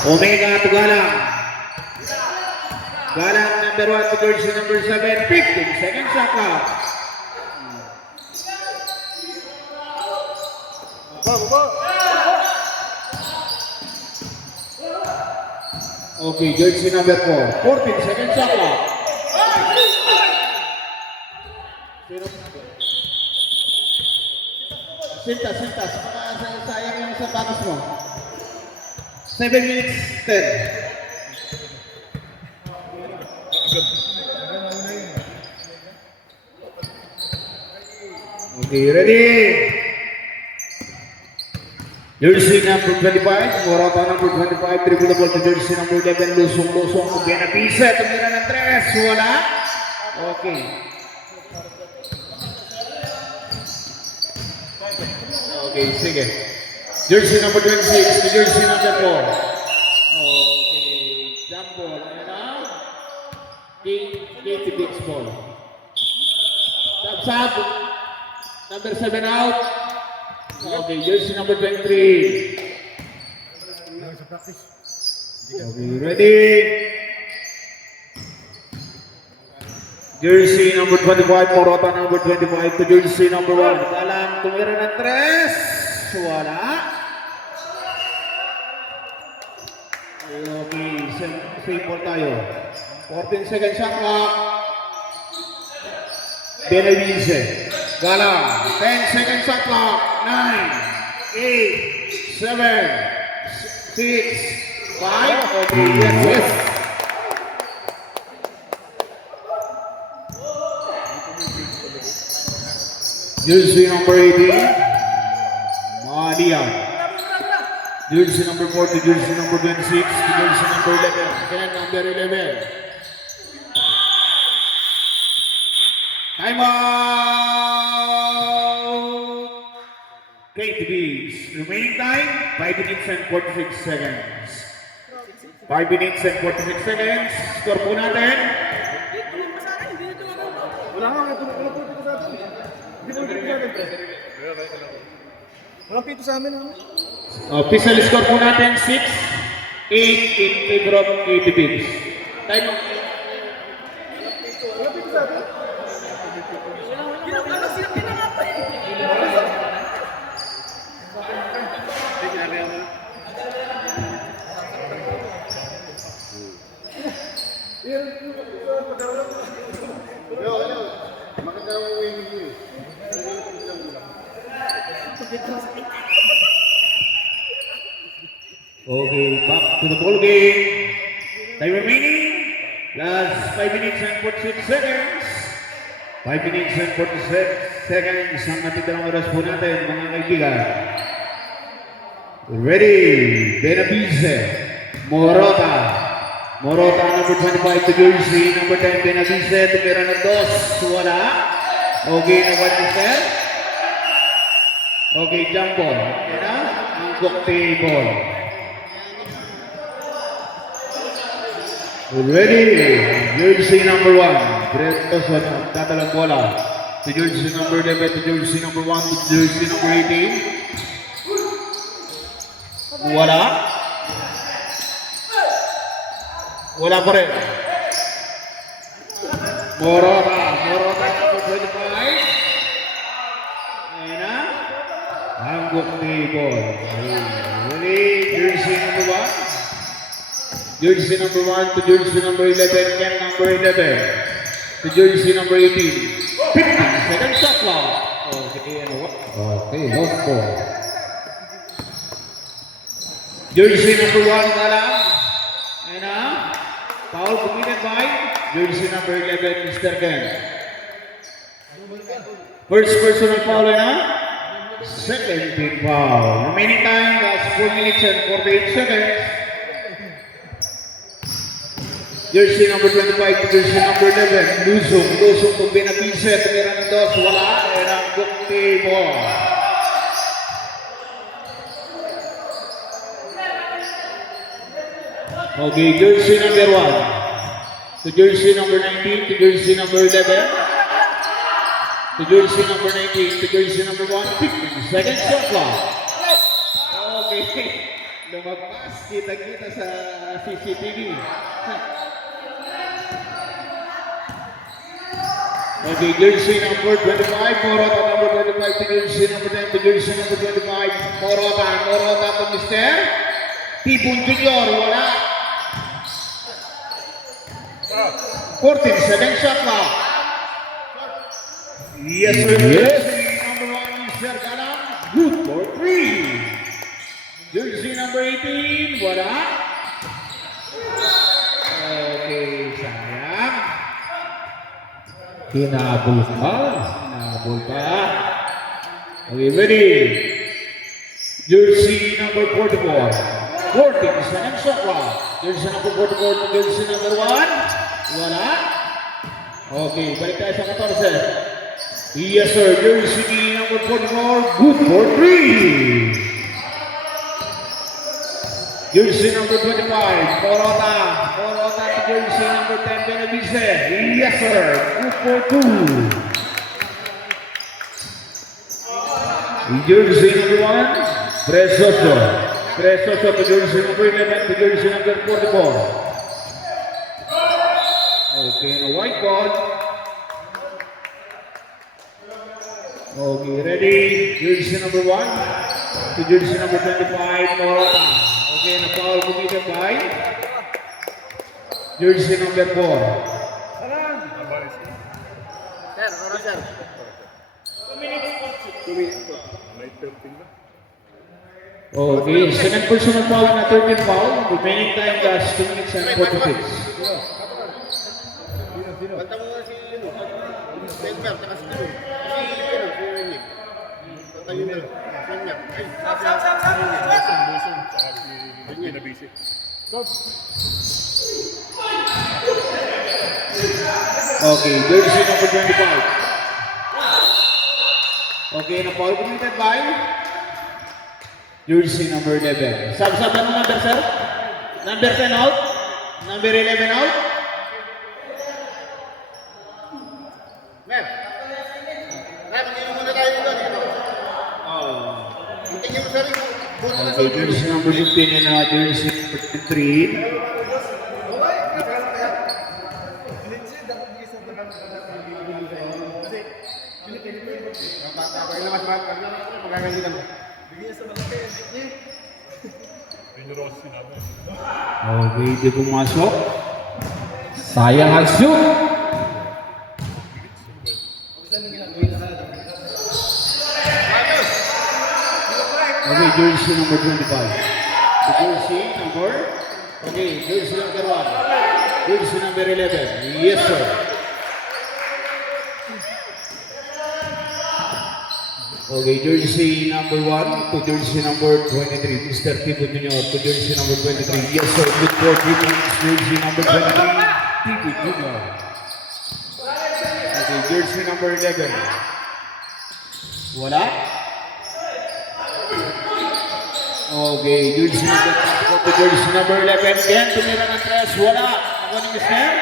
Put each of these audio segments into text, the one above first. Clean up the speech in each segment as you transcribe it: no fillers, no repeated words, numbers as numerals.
Omega to Galang. Galang number 1 to jersey number 7. 15 seconds shot clock. Okay, jersey number 4. 14 seconds shot clock. Sintas. Sayang yung sapatos mo. 7 minutes 10. Okay, ready? Jersey number 25, Morata number 25, dribble the ball to jersey number 11, lusong-lusong, Benapisa, tumira ng 3, wala? Okay. Okay, sige. Jersey number 26 to jersey number 4. Okay, jump ball, ayan na. Katie Biggs ball. Sab, number 7 out. Okay, jersey number 23. Okay, ready? Jersey number 25, Morata number 25 to jersey number 1. Galang tumira ng 3. Wala. Okay, same ball tayo. 14 seconds shot clock. Benavides. Galang. 10 seconds shot clock. 9, 8, 7, 6, 5. Okay, yes. Jersey number 18, Madia. Jersey number 4 to jersey number 26 to jersey number 11. Again, number 11. Time out! Kate Biggs. Remaining time, 5 minutes and 46 seconds. 5 minutes and 46 seconds. Score po natin. Wala nga, wala po dito sa atin. Walang pito sa amin. Official score po natin, 6-8 in favor of Kate Biggs. Time out. Walang pito sa atin. Okay, back to the ball game. Time remaining. Last 5 minutes and 46 seconds. 5 minutes and 46 seconds ang natitirang oras po natin, mga kaibigan. Ready? Benavides. Morata number 25 to jersey number 10. Benavides. Tumira ng 2. Wala. Okay, nagwat ni sir. Okay, jump ball. Yan na. Ang cocktail ball. Ready? Jersey number 1. Diretos tatalang bola. To jersey number 11, to jersey number 1, to jersey number 18. Wala. Wala pa rin. Morata number 25. Ayan na. Hanggok ni ball. Ready? Jersey number 1. Jersey number 1 to jersey number 11, Ken number 11 to jersey number 18. 50 seconds shot clock. Okay, ano what? Okay, lost ball. Jersey number 1 na lang. Ayan na. Foul committed by jersey number 11, Mr. Ken. First personal foul na. Second big foul. Remaining time was 4 minutes and 48 seconds. Jersey number 25 to jersey number 11. Lusong to Benavides. Tumira ng 2. Wala. Ayan ang bukti ball. Okay, jersey number 1 to jersey number 19 to jersey number 11 to jersey number 19 to jersey number 1. 15 seconds shot clock. Okay. lumagpas, kita-kita sa CCTV. Okay, jersey number 25, Morota number 25 to jersey number 10 to jersey number 25, Morota to Mr. Tipon Junior, wala. 14 shot clock. Yes, sir. Yes. Number 1, Mr. Galang, good for 3. Jersey number 18, wala. Okay, sayang. Hinabol pa. Okay, ready. Jersey number 44. 14 is the next shot clock. Jersey number 44 to jersey number 1. Wala. Okay, balik tayo sa 14. Yes, sir. Jersey number 44. Good for 3. Jersey number 25, Morota to jersey number 10, Benavice. Yes, sir. 2 for 2. Jersey number 1, Tresoso to jersey number 11 to jersey number 44. Okay, no white ball. Okay, ready. Jersey number 1 to jersey number 25, Morota. Okay, na-foul committed by jersey number 4. Sir, oras sir. 2 minutes po. 2 minutes po. Okay, second personal foul na 13 foul. Remaining time gas 2 minutes and 46. Banta mo nga si Denver, taka si Tino. Si Renig. Banta yun na. Renig. Okay, jersey number 25. Okay, na-foul committed by jersey number 11. Sab-sab ano number, sir? Number 10 out? Number 11 out? Mer. Mer, mag-inom muna tayo dito. Tingin mo sir, buto na sa Okay, jersey number 15 and jersey number 23. Okay, di pumasok. Sayang ang shoot. Okay, jersey number 25. The jersey number. Okay, jersey number 1. Jersey number 11. Yes, sir. Okay, jersey number 1 to jersey number 23. Mr. Tipo Junior to jersey number 23. Yes, sir. Good for 3 points. Jersey number 23. Tipo Junior. Okay, jersey number 11. Wala? Okay, jersey number 24 to jersey number 11. Again, tumira ng 3. Wala. Ako ni Mr.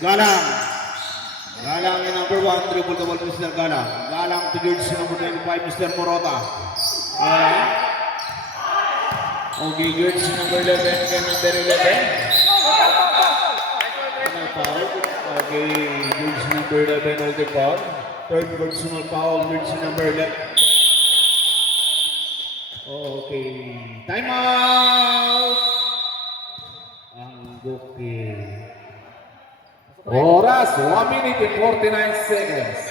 Galang. Galang yung number 1, triple the ball, Mr. Galang. Galang to jersey number 25, Mr. Morota. Okay, jersey number 11, again number 11. Foul. Okay, jersey number 11, all the foul. Third personal foul, jersey number 11. Okay, time out! Ang okay. Oras, 1 minute and 49 seconds.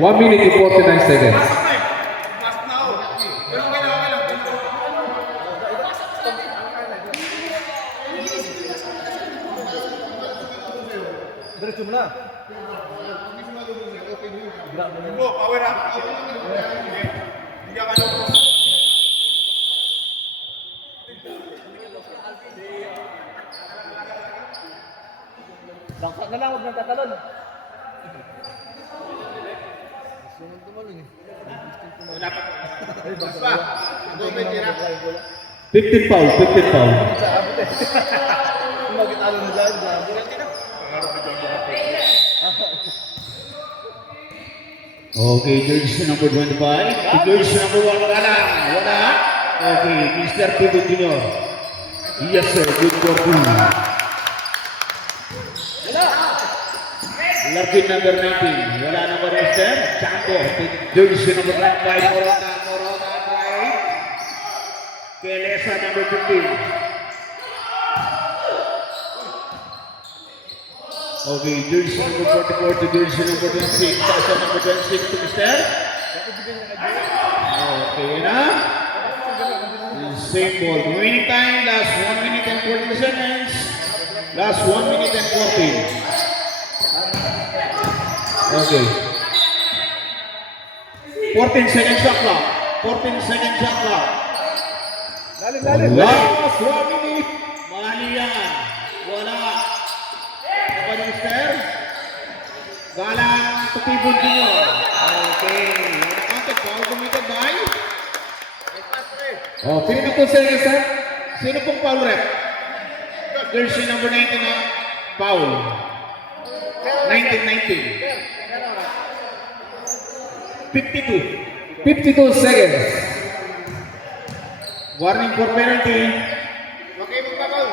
One minute and 49 seconds. Diretso mo na. Power up. Hindi ka kaloko. Bangsa na lang, huwag nang tatalon. Wala pa. Mas pa. Ito may tira. 15 foul, 15 foul. Okay, jersey number 25. Jersey number 1, wala. Wala. Okay, Mr. Tibo Junior. Yes, sir. Good for two. Larkin number 19. Wala number Mr. Chango. Jersey number 95. Morota right. Kelesa number 15. Okay, jersey number 44 to jersey number 26. Sasa number 26 to Mr. Okay na. Same ball. Remaining time, last 1 minute and 40 seconds. Last 1 minute and 40. Okay. 14 seconds shot clock. 14 seconds shot clock. Last 1 minute. Mali yan. Wala. Apa ni Mister? Galang Tutibon Junior. Okay. Counted foul committed by. Oh, 52 seconds, sir. Sino pong foul rep? Jersey number 19 na foul. 19. 52. 52 seconds. Warning for penalty. Okay, magpapaw.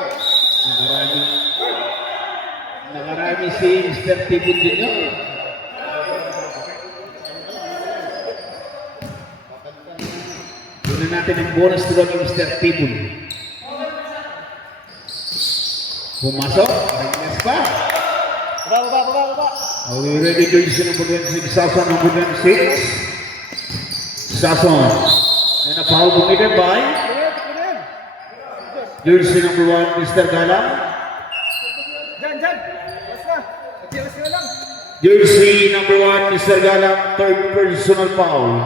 Nakarami si Mr. Tibon Junior. Tunan natin ang bonus to ni Mr. Tibon. Pumasok. Nagnes pa. Baba. Are we ready to use number 26? Sason number 26. Sason. And a foul committed by jersey number 1, Mr. Galang. Dyan. Basta. Adjust ka lang. Jersey number 1, Mr. Galang, third personal foul.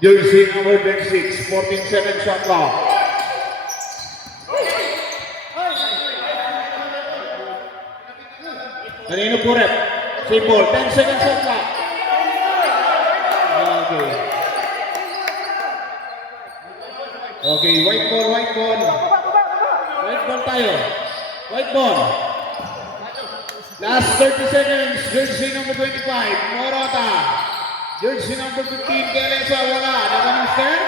Jersey number 26, 14 seconds shot clock. Kanino po rep? Same ball, 10 seconds shot clock. Okay. Okay, white ball. White ball tayo. White ball. Last 30 seconds, jersey number 25, Morota. Jersey number 15, Kelesa, wala. Naka-master?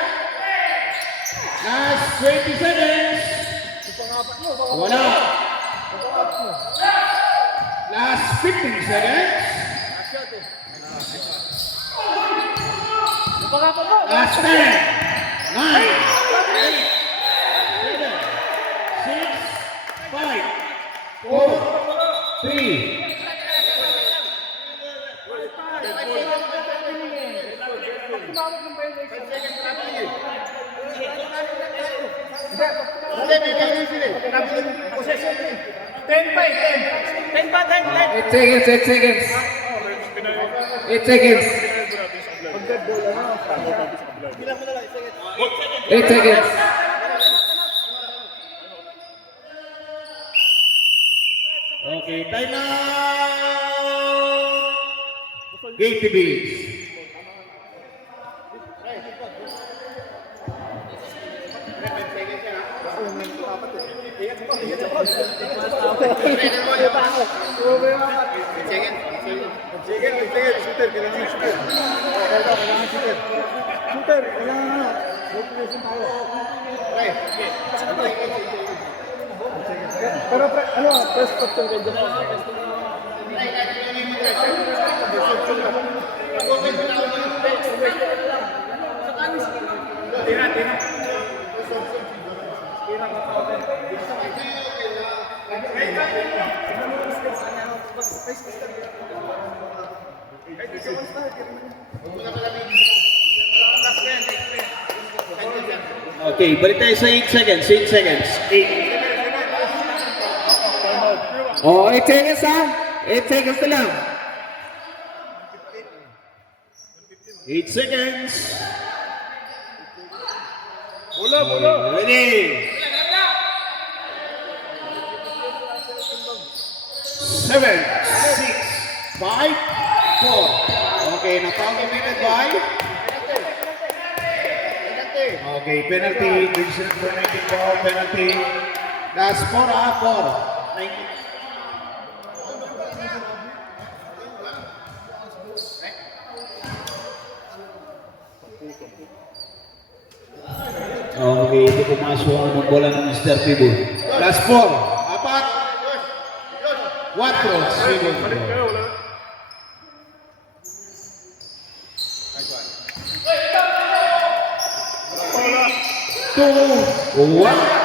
Last 20 seconds. Wala. Last 15 seconds. Last 10, 9, 8, 7, 6, 5, 4, 3. Eight seconds. 8 seconds. 8 seconds. Okay, time out. Gate Beats. Pero ano, press stop yung ganyan. Okay, balik tayo sa 8 seconds. 8 seconds. 8. Oh, 8 seconds, ha? 8 seconds na lang. 8 seconds. Bola. Ready. 7, 6, 5, 4. Okay, na-foul committed by? Penalty. Okay, penalty. Jersey number 19 foul, penalty. Last 4 19. Okay, ito pumasok ang bola ng Mr. Pibo. Last 4. Apat. 4 seconds. 2, 1.